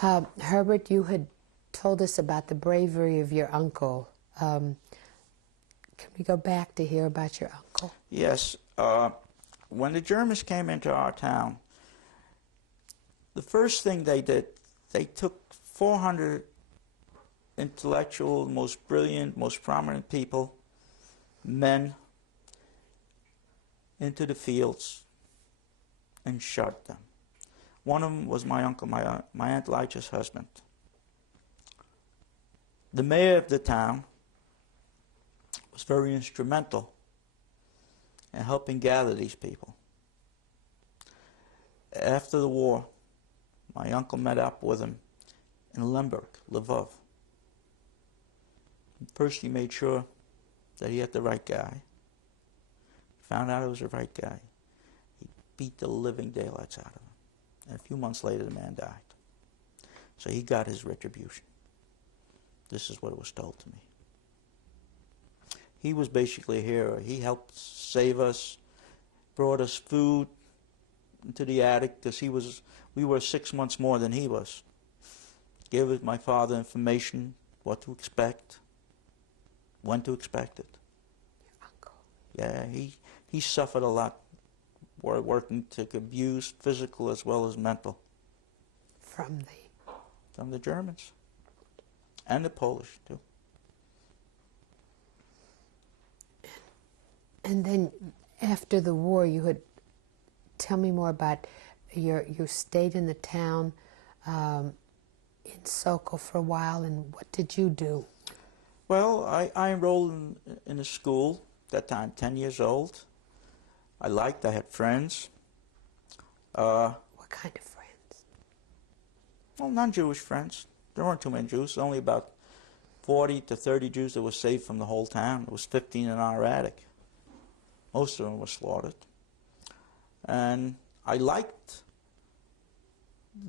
Herbert, you had told us about the bravery of your uncle. Can we go back to hear about your uncle? Yes. When the Germans came into our town, the first thing they did, they took 400 intellectual, most brilliant, most prominent people, men, into the fields and shot them. One of them was my uncle, my Aunt Lycha's husband. The mayor of the town was very instrumental in helping gather these people. After the war, my uncle met up with him in Lemberg, Lvov. First he made sure that he had the right guy. Found out it was the right guy. He beat the living daylights out of him. And a few months later the man died. So he got his retribution. This is what was told to me. He was basically a hero. He helped save us, brought us food into the attic because we were 6 months more than he was. Gave my father information, what to expect, when to expect it. Your uncle. Yeah, he suffered a lot working to abuse, physical as well as mental. From the Germans. And the Polish, too. And then after the war, you had, tell me more about you stayed in the town in Sokol for a while, and what did you do? Well, I enrolled in a school at that time, 10 years old. I had friends. What kind of friends? Well, non-Jewish friends. There weren't too many Jews. Only about 40 to 30 Jews that were saved from the whole town. There was 15 in our attic. Most of them were slaughtered. And I liked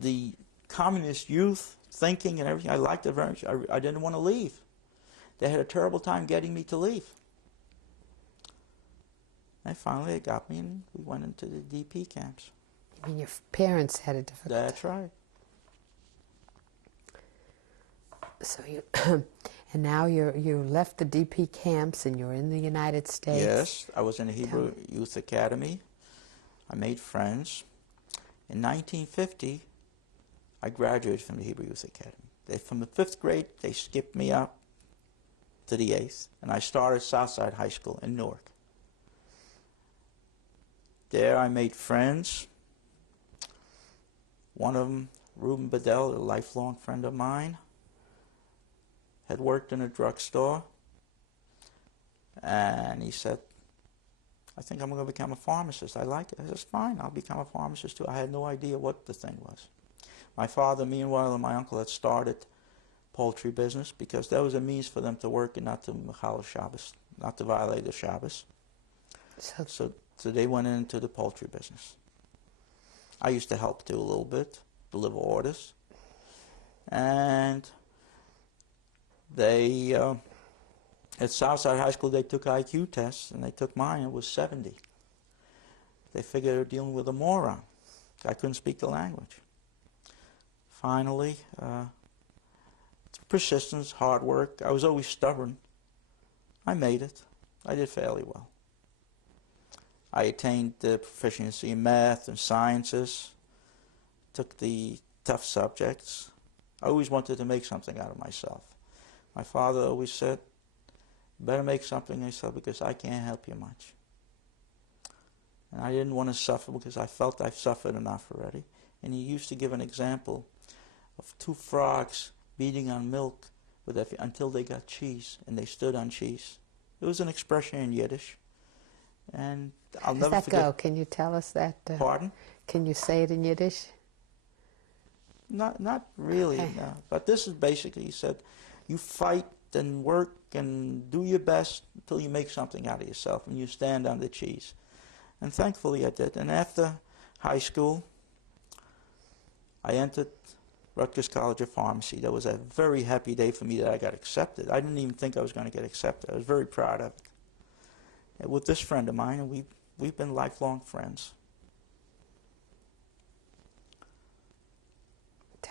the communist youth thinking and everything. I liked it very much. I didn't want to leave. They had a terrible time getting me to leave. And finally they got me and we went into the DP camps. You mean your parents had a difficult time? That's right. So you, and now you left the DP camps and you're in the United States. Yes, I was in the Hebrew Youth Academy. I made friends. In 1950, I graduated from the Hebrew Youth Academy. From the 5th grade, they skipped me up to the 8th, and I started Southside High School in Newark. There I made friends. One of them, Reuben Bedell, a lifelong friend of mine, had worked in a drugstore, and he said, I think I'm going to become a pharmacist. I like it. I said, fine, I'll become a pharmacist too. I had no idea what the thing was. My father, meanwhile, and my uncle had started poultry business because that was a means for them to work and not to Mechal Shabbos, not to violate the Shabbos. So they went into the poultry business. I used to help too a little bit, deliver orders. And they, at Southside High School, they took IQ tests, and they took mine. It was 70. They figured they were dealing with a moron. I couldn't speak the language. Finally, persistence, hard work. I was always stubborn. I made it. I did fairly well. I attained the proficiency in math and sciences, took the tough subjects. I always wanted to make something out of myself. My father always said, better make something of yourself because I can't help you much. And I didn't want to suffer because I felt I've suffered enough already. And he used to give an example of 2 frogs beating on milk until they got cheese, and they stood on cheese. It was an expression in Yiddish. And I'll never forget. Go? Can you tell us that? Pardon? Can you say it in Yiddish? Not really, okay. No. But this is basically, he said, you fight and work and do your best until you make something out of yourself and you stand on the cheese. And thankfully I did. And after high school, I entered Rutgers College of Pharmacy. That was a very happy day for me that I got accepted. I didn't even think I was going to get accepted. I was very proud of it. And with this friend of mine, and we've been lifelong friends.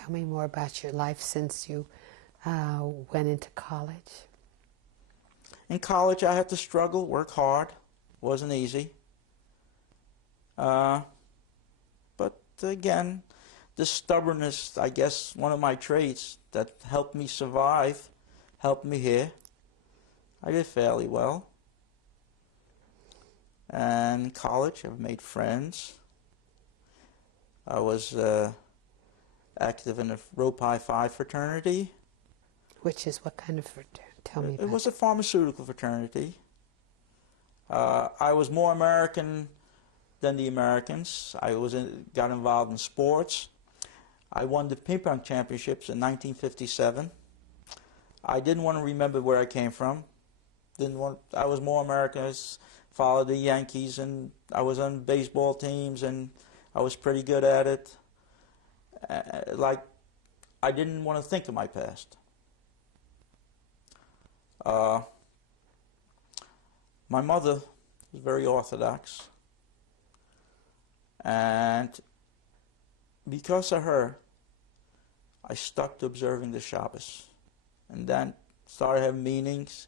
Tell me more about your life since you went into college. In college, I had to struggle, work hard. Wasn't easy. But again, the stubbornness, I guess, one of my traits that helped me survive, helped me here. I did fairly well. And in college, I've made friends. I was active in the Rho Pi Phi fraternity. Which is what kind of fraternity? Tell me about it. Was a pharmaceutical fraternity. I was more American than the Americans. I got involved in sports. I won the ping pong championships in 1957. I didn't want to remember where I came from. I was more American. I followed the Yankees, and I was on baseball teams, and I was pretty good at it. I didn't want to think of my past. My mother was very orthodox, and because of her, I stuck to observing the Shabbos, and then started having meetings.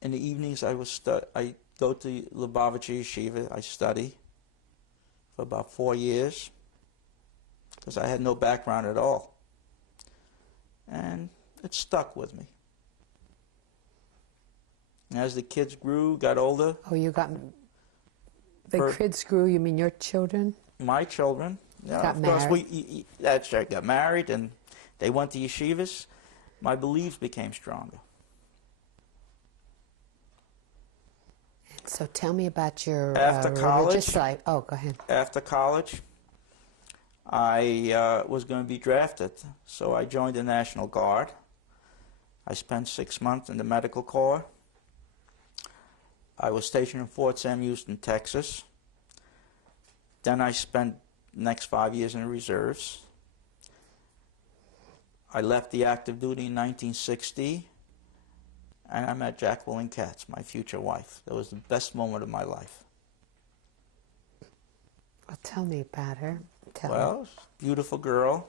In the evenings, I go to Lubavitcher Yeshiva. I study for about 4 years because I had no background at all, and it stuck with me. As the kids grew, got older. Oh, the kids grew, you mean your children? My children. Yeah, got of course, married. That's right, got married, and they went to yeshivas. My beliefs became stronger. So tell me about your After religious college, life. Oh, go ahead. After college, I was going to be drafted, so I joined the National Guard. I spent 6 months in the Medical Corps. I was stationed in Fort Sam Houston, Texas. Then I spent the next 5 years in the reserves. I left the active duty in 1960, and I met Jacqueline Katz, my future wife. That was the best moment of my life. Well, tell me about her. Well, beautiful girl.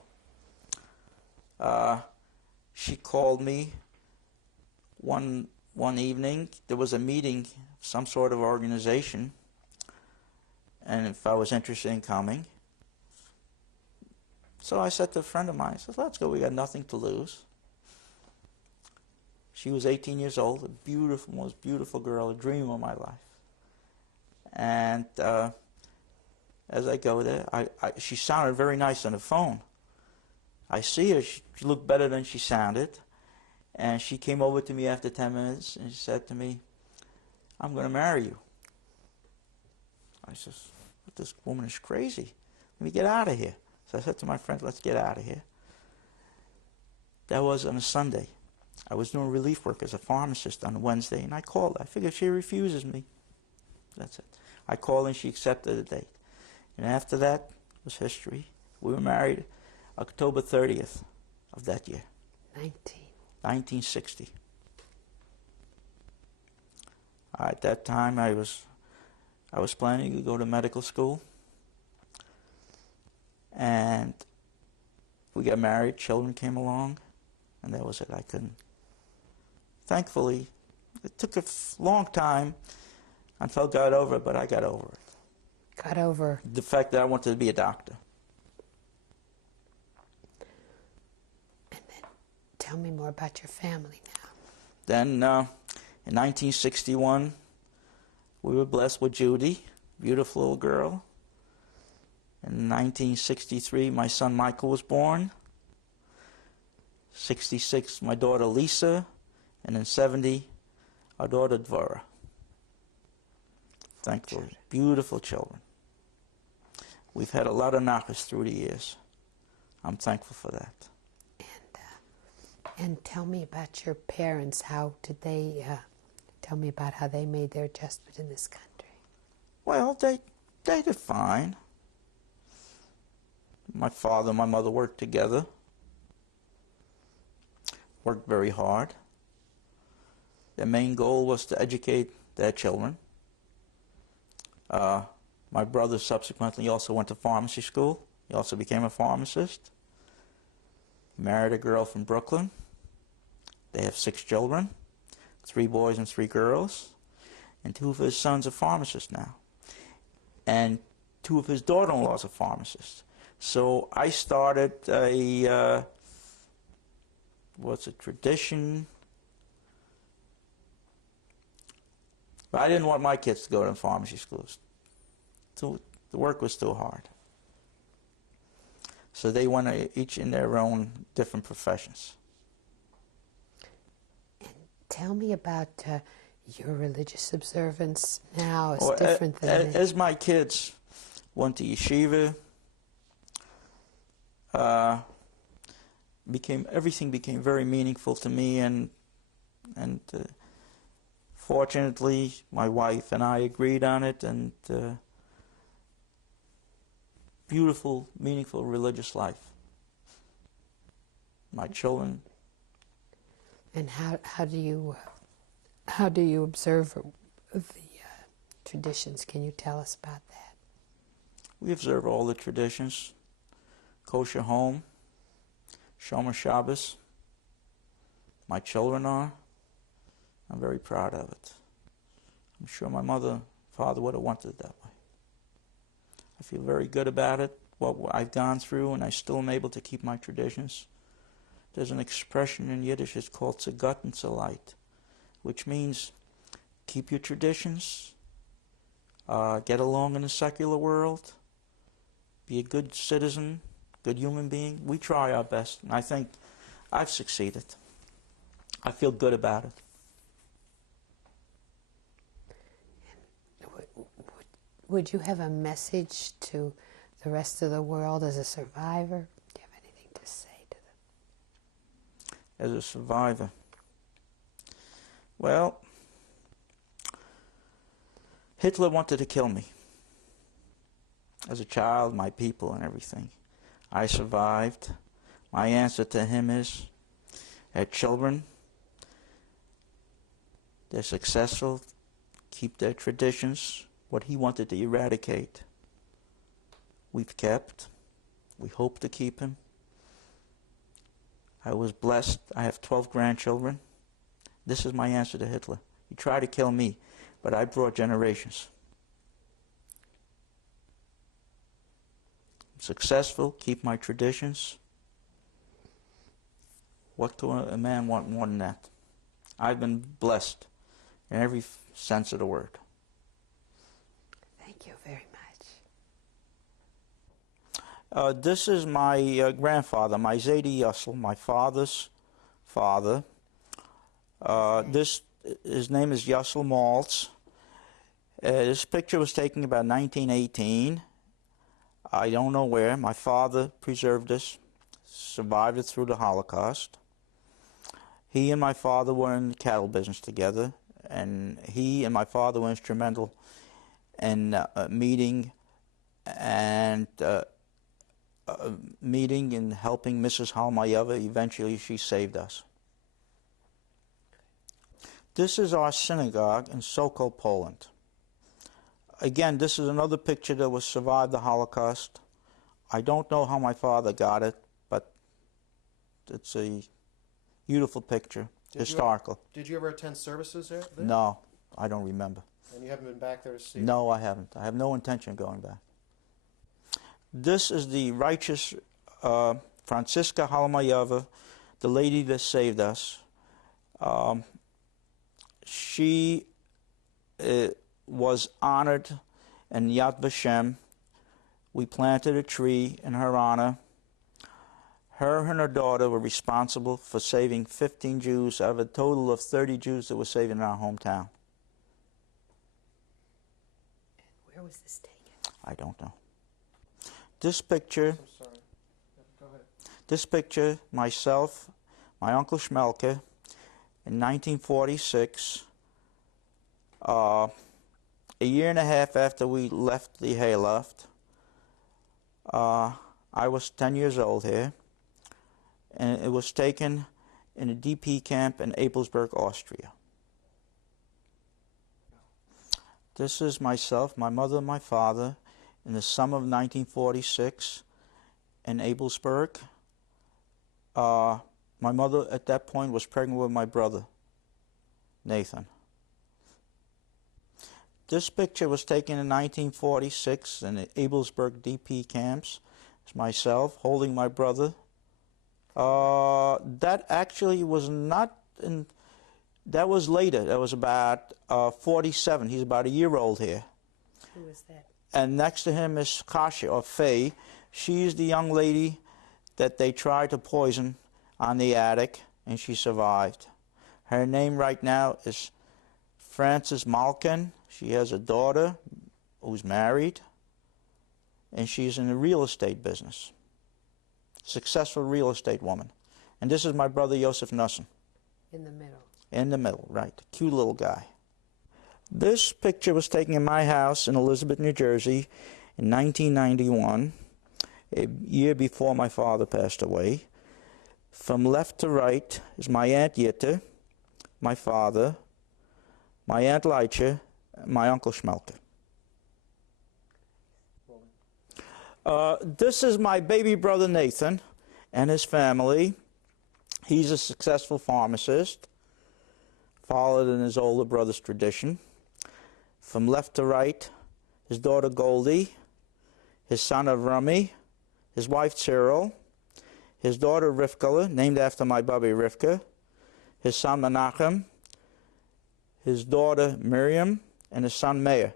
She called me one evening. There was a meeting, some sort of organization, and if I was interested in coming. So I said to a friend of mine, I said, let's go, we got nothing to lose. She was 18 years old, a beautiful, most beautiful girl, a dream of my life. And as I go there, she sounded very nice on the phone. I see her, she looked better than she sounded. And she came over to me after 10 minutes and she said to me, I'm going to marry you. I said, this woman is crazy. Let me get out of here. So I said to my friend, let's get out of here. That was on a Sunday. I was doing relief work as a pharmacist on a Wednesday, and I called her. I figured she refuses me. That's it. I called and she accepted the date. And after that was history. We were married October 30th of that year. 1960. At that time, I was planning to go to medical school, and we got married. Children came along, and that was it. I couldn't. Thankfully, it took a long time until I got over it, but I got over it. Got over the fact that I wanted to be a doctor. And then, tell me more about your family now. Then, in 1961, we were blessed with Judy, beautiful little girl. In 1963, my son Michael was born. 66, my daughter Lisa. And in 70, our daughter Dvora. Thankfully, beautiful children. We've had a lot of nachas through the years. I'm thankful for that. And tell me about your parents. How did they, tell me about how they made their adjustment in this country. Well, they did fine. My father and my mother worked together. Worked very hard. Their main goal was to educate their children. My brother subsequently also went to pharmacy school. He also became a pharmacist. Married a girl from Brooklyn. They have 6 children, 3 boys and 3 girls, and 2 of his sons are pharmacists now. And 2 of his daughter-in-laws are pharmacists. So I started a, tradition. But I didn't want my kids to go to pharmacy schools. So the work was too hard. So they went each in their own different professions. And tell me about your religious observance now. It's different than as my kids went to yeshiva, everything became very meaningful to me, and fortunately, my wife and I agreed on it, and beautiful, meaningful religious life. My children. And how do you observe the traditions? Can you tell us about that? We observe all the traditions. Kosher home, Shomer Shabbos. My children are. I'm very proud of it. I'm sure my father would have wanted it that way. I feel very good about it, what I've gone through, and I still am able to keep my traditions. There's an expression in Yiddish, it's called Tzagat and Tzalait, which means keep your traditions, get along in the secular world, be a good citizen, good human being. We try our best, and I think I've succeeded. I feel good about it. Would you have a message to the rest of the world as a survivor? Do you have anything to say to them? As a survivor? Well, Hitler wanted to kill me. As a child, my people and everything. I survived. My answer to him is, our children, they're successful, keep their traditions. What he wanted to eradicate, we've kept. We hope to keep him. I was blessed. I have 12 grandchildren. This is my answer to Hitler. He tried to kill me, but I brought generations. I'm successful, keep my traditions. What can a man want more than that? I've been blessed in every sense of the word. Thank you very much. This is my grandfather, my Zaidi Yussel, my father's father. His name is Yussel Maltz. This picture was taken about 1918. I don't know where. My father preserved this, survived it through the Holocaust. He and my father were in the cattle business together, and he and my father were instrumental in meeting and helping Mrs. Halmayeva. Eventually, she saved us. This is our synagogue in Sokol, Poland. Again, this is another picture that was survived the Holocaust. I don't know how my father got it, but it's a beautiful picture, historical. Did you ever attend services there? No, I don't remember. And you haven't been back there to see? No, I haven't. I have no intention of going back. This is the righteous Franziska Halmayeva, the lady that saved us. She was honored in Yad Vashem. We planted a tree in her honor. Her and her daughter were responsible for saving 15 Jews out of a total of 30 Jews that were saved in our hometown. And where was this taken? I don't know. This picture, I'm sorry. Go ahead. this picture, myself, my Uncle Schmelke, in 1946, a year and a half after we left the hayloft, I was 10 years old here, and it was taken in a DP camp in Abelsberg, Austria. This is myself, my mother, and my father in the summer of 1946 in Abelsberg. My mother at that point was pregnant with my brother, Nathan. This picture was taken in 1946 in the Abelsberg DP camps. It's myself holding my brother. That actually was not in, that was later. That was about 47. He's about a year old here. Who was that? And next to him is Kasha, or Faye. She's the young lady that they tried to poison on the attic, and she survived. Her name right now is Frances Malkin. She has a daughter who's married, and she's in the real estate business. Successful real estate woman. And this is my brother Yosef Nussen. In the middle. In the middle, right. Cute little guy. This picture was taken in my house in Elizabeth, New Jersey in 1991, a year before my father passed away. From left to right is my Aunt Yitte, my father, my Aunt Leicha, and my Uncle Schmelke. This is my baby brother Nathan and his family. He's a successful pharmacist, followed in his older brother's tradition. From left to right, his daughter Goldie, his son Avrami, his wife Cyril, his daughter Rivka, named after my Bubby Rivka, his son Menachem, his daughter Miriam, and his son Meir.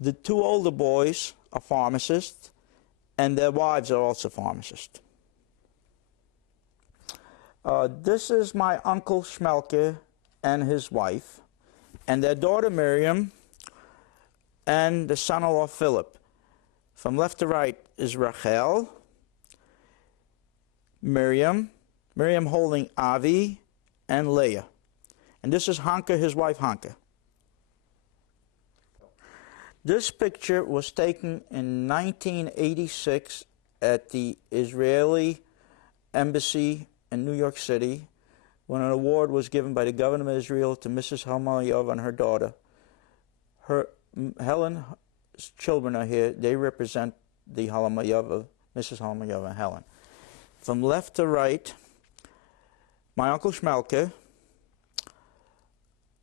The two older boys are pharmacists, and their wives are also pharmacists. This is my Uncle Schmelke and his wife, and their daughter Miriam, and the son-in-law Philip. From left to right is Rachel, Miriam holding Avi, and Leah. And this is Hanka, his wife Hanka. This picture was taken in 1986 at the Israeli Embassy in New York City when an award was given by the government of Israel to Mrs. Halmayov and her daughter. Helen's children are here. They represent the Halmayov of Mrs. Halmayov and Helen. From left to right, my Uncle Schmelke,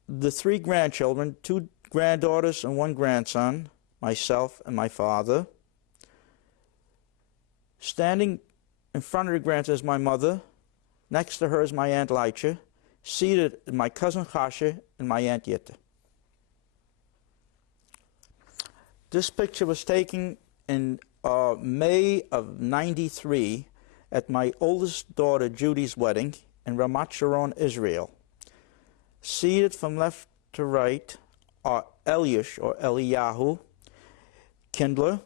the three grandchildren, two granddaughters and one grandson, myself and my father. Standing in front of the grandson is my mother. Next to her is my Aunt Leicha. Seated is my cousin Chasha and my Aunt Yitte. This picture was taken in May of '93 at my oldest daughter Judy's wedding in Ramat Sharon, Israel. Seated from left to right are Eliush, or Eliyahu Kindler,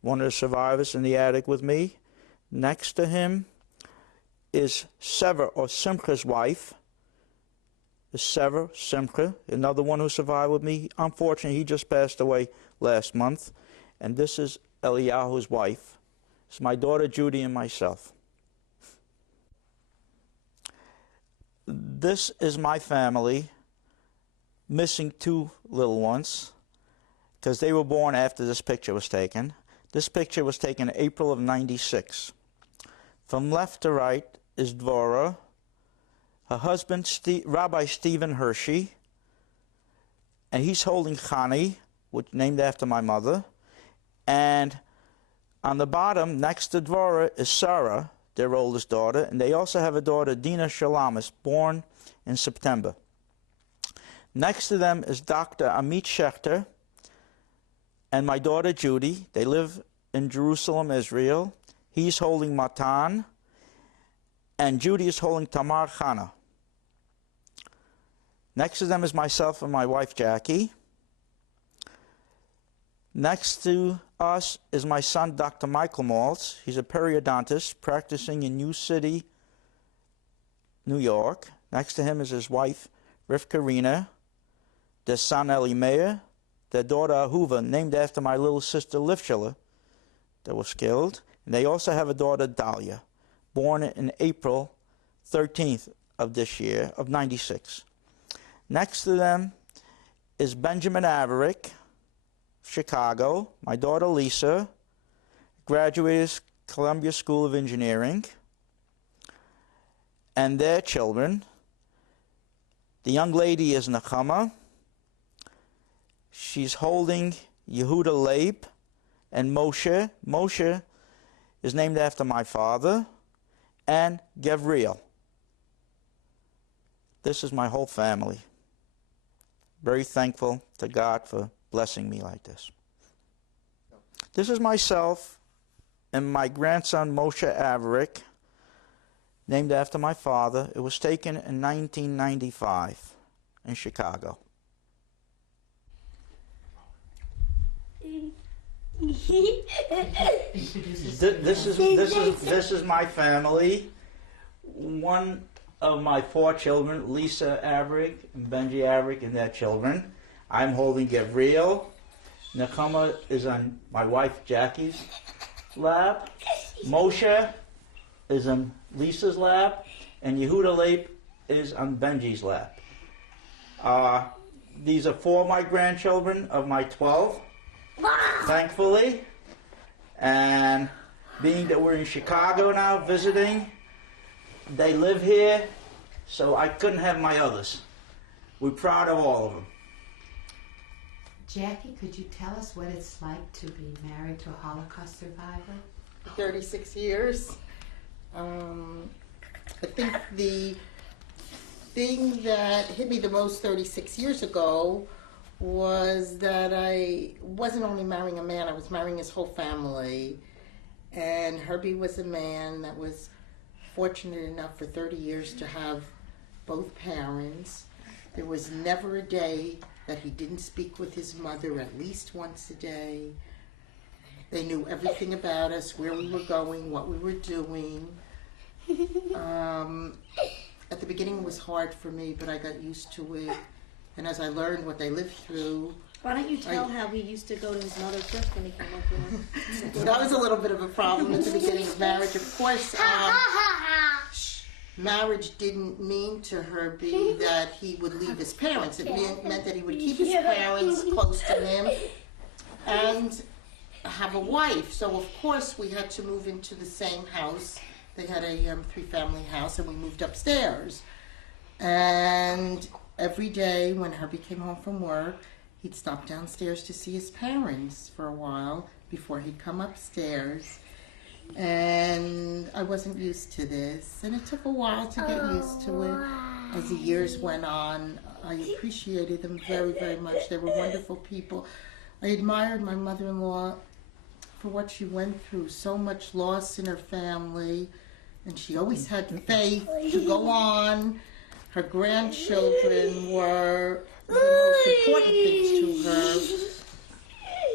one of the survivors in the attic with me. Next to him is Sever, or Simcha's wife. Sever, Simcha, another one who survived with me. Unfortunately, he just passed away last month. And this is Eliyahu's wife. It's my daughter Judy and myself. This is my family, missing two little ones, because they were born after this picture was taken. This picture was taken in April of '96. From left to right is Dvorah, her husband, Rabbi Stephen Hershey, and he's holding Chani, which named after my mother. And on the bottom, next to Dvorah, is Sarah, their oldest daughter, and they also have a daughter, Dina Shalamis, born in September. Next to them is Dr. Amit Schechter and my daughter Judy. They live in Jerusalem, Israel. He's holding Matan, and Judy is holding Tamar Chana. Next to them is myself and my wife Jackie. Next to us is my son, Dr. Michael Maltz. He's a periodontist practicing in New City, New York. Next to him is his wife, Rivka Rina, their son, Eli Meir, their daughter, Ahuva, named after my little sister, Livshila, that was killed. And they also have a daughter, Dahlia, born in April 13th of this year, of '96. Next to them is Benjamin Averick, Chicago. My daughter Lisa, graduated Columbia School of Engineering. and their children. The young lady is Nechama. She's holding Yehuda Leib and Moshe. Moshe is named after my father, and Gavriel. This is my whole family. Very thankful to God for blessing me like this. This is myself and my grandson Moshe Averick, named after my father. It was taken in 1995 in Chicago. This is my family. One of my 4 children, Lisa Averick and Benji Averick and their children. I'm holding Gavriel. Nechama is on my wife Jackie's lap. Moshe is on Lisa's lap, and Yehuda Leib is on Benji's lap. These are 4 of my grandchildren of my 12, thankfully. And being that we're in Chicago now visiting, they live here, so I couldn't have my others. We're proud of all of them. Jackie, could you tell us what it's like to be married to a Holocaust survivor? 36 years. I think the thing that hit me the most 36 years ago was that I wasn't only marrying a man, I was marrying his whole family. And Herbie was a man that was fortunate enough for 30 years to have both parents. There was never a day that he didn't speak with his mother at least once a day. They knew everything about us, where we were going, what we were doing. At the beginning it was hard for me, but I got used to it. And as I learned what they lived through... Why don't you tell how he used to go to his mother first when he came up here? Well, that was a little bit of a problem at the beginning of marriage. Of course, marriage didn't mean to Herbie that he would leave his parents. It meant that he would keep his parents close to him and have a wife. So, of course, we had to move into the same house. They had a 3-family house, and we moved upstairs. And every day when Herbie came home from work, he'd stop downstairs to see his parents for a while before he'd come upstairs. And I wasn't used to this, and it took a while to get used to it. As the years went on, I appreciated them very, very much. They were wonderful people. I admired my mother-in-law for what she went through, so much loss in her family, and she always had faith to go on. Her grandchildren were the most important things to her.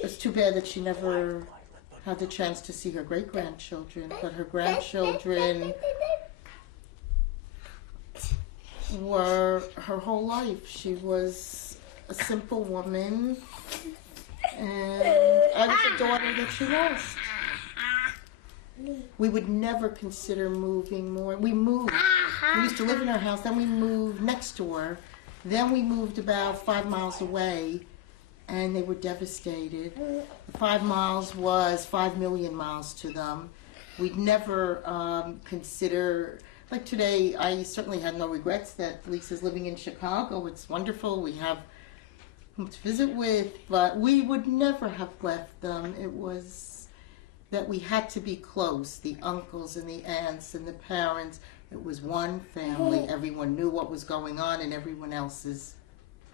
It's too bad that she never had the chance to see her great-grandchildren, but her grandchildren were her whole life. She was a simple woman, and I was a daughter that she lost. We would never consider moving more. We moved. We used to live in our house, then we moved next door. Then we moved about 5 miles away, and they were devastated. 5 miles was 5 million miles to them. We'd never consider, like today, I certainly had no regrets that Lisa's living in Chicago. It's wonderful. We have whom to visit with, but we would never have left them. It was that we had to be close, the uncles and the aunts and the parents. It was one family. Everyone knew what was going on in everyone else's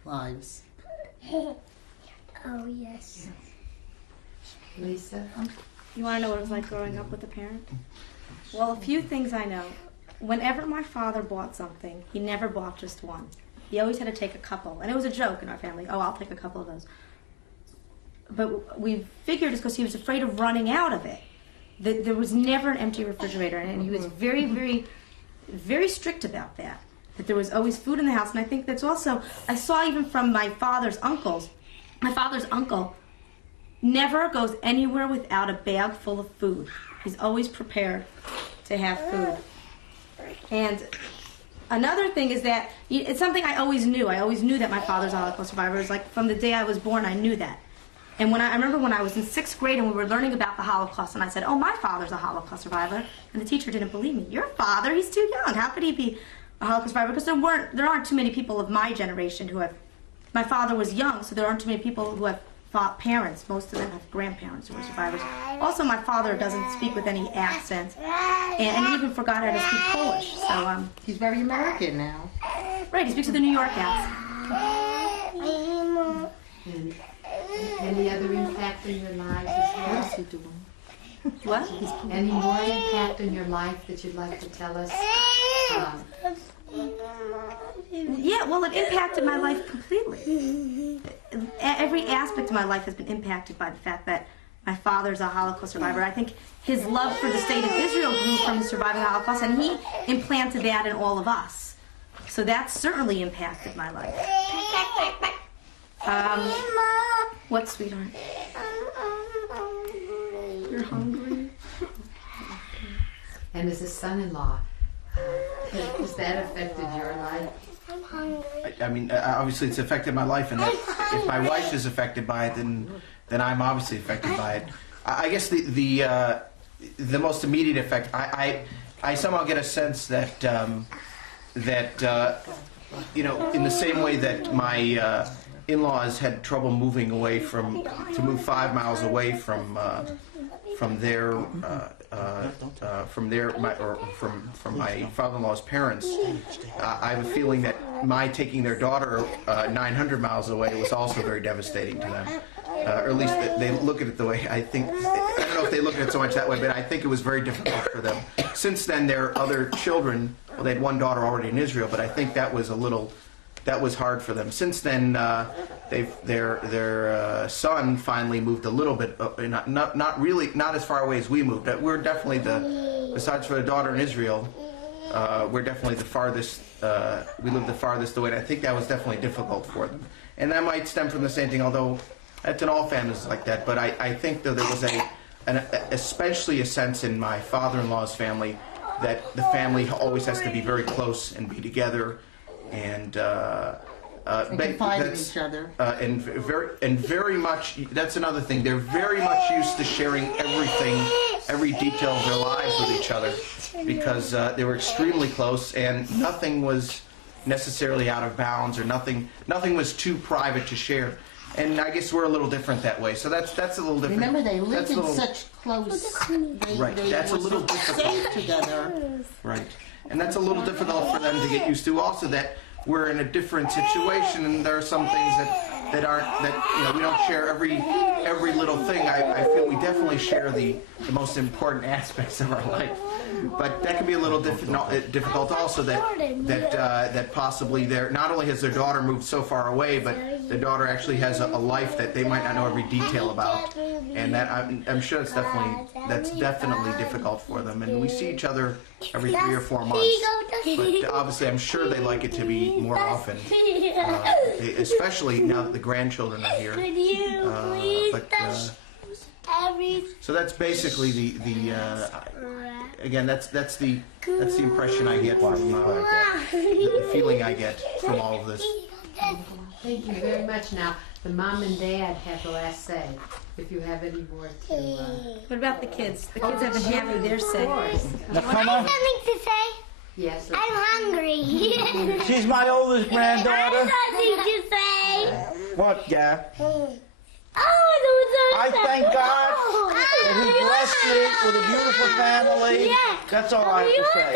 lives. Oh, yes. Lisa? You want to know what it was like growing up with a parent? Well, a few things I know. Whenever my father bought something, he never bought just one. He always had to take a couple. And it was a joke in our family. Oh, I'll take a couple of those. But we figured it's because he was afraid of running out of it. There was never an empty refrigerator. And he was very, very, very strict about that. That there was always food in the house. And I think that's also, I saw even from my father's uncles, my father's uncle never goes anywhere without a bag full of food. He's always prepared to have food. And another thing is that it's something I always knew. I always knew that my father's a Holocaust survivor. It was like from the day I was born, I knew that. And I remember when I was in 6th grade and we were learning about the Holocaust, and I said, "Oh, my father's a Holocaust survivor," and the teacher didn't believe me. "Your father? He's too young. How could he be a Holocaust survivor?" Because there aren't too many people of my generation who have. My father was young, so there aren't too many people who have parents. Most of them have grandparents who are survivors. Also, my father doesn't speak with any accent, and he even forgot how to speak Polish. So He's very American now. right, he speaks with a New York accent. And any other impact in your lives as well? What is he doing? What? Any more impact in your life that you'd like to tell us? Yeah, well, it impacted my life completely. Every aspect of my life has been impacted by the fact that my father's a Holocaust survivor. I think his love for the state of Israel grew from surviving the Holocaust, and he implanted that in all of us. So that certainly impacted my life. What, sweetheart? You're hungry? And as a son-in-law, has that affected your life? I mean, obviously it's affected my life, and that if my wife is affected by it, then I'm obviously affected by it. I guess the most immediate effect, I somehow get a sense that you know, in the same way that my in-laws had trouble moving away to move 5 miles away from my father-in-law's parents, I have a feeling that my taking their daughter 900 miles away was also very devastating to them. Or at least they look at it the way I think. I don't know if they look at it so much that way, but I think it was very difficult for them. Since then, their other children, well, they had one daughter already in Israel, but I think that was hard for them. Since then, their son finally moved a little bit, not as far away as we moved. We're definitely besides for the daughter in Israel, we're definitely the farthest. We live the farthest away, and I think that was definitely difficult for them. And that might stem from the same thing, although that's in all families like that. But I think though there was especially a sense in my father-in-law's family that the family always has to be very close and be together, and Confide in each other. and very much. That's another thing. They're very much used to sharing everything, every detail of their lives with each other, because they were extremely close, and nothing was necessarily out of bounds, or nothing was too private to share. And I guess we're a little different that way. So that's a little different. Remember, they lived in such close. Right. That's a little difficult together. Right. And that's a little difficult for them to get used to. Also, that we're in a different situation, and there are some things that you know, we don't share every little thing. I feel we definitely share the most important aspects of our life. But that can be a little difficult also, that possibly not only has their daughter moved so far away, but the daughter actually has a life that they might not know every detail about, and that I'm sure that's definitely difficult for them. And we see each other every 3 or 4 months, but obviously I'm sure they like it to be more often, especially now that the grandchildren are here. So that's basically again, that's the impression I get from the feeling I get from all of this. Thank you very much. Now, the mom and dad have the last say. If you have any more to... What about the kids? The kids have been having their say. I have something to say. Yes. I'm hungry. She's my oldest I granddaughter. have something to say. What, Gab? I thank God that He blessed me with a beautiful family. That's all I have to say.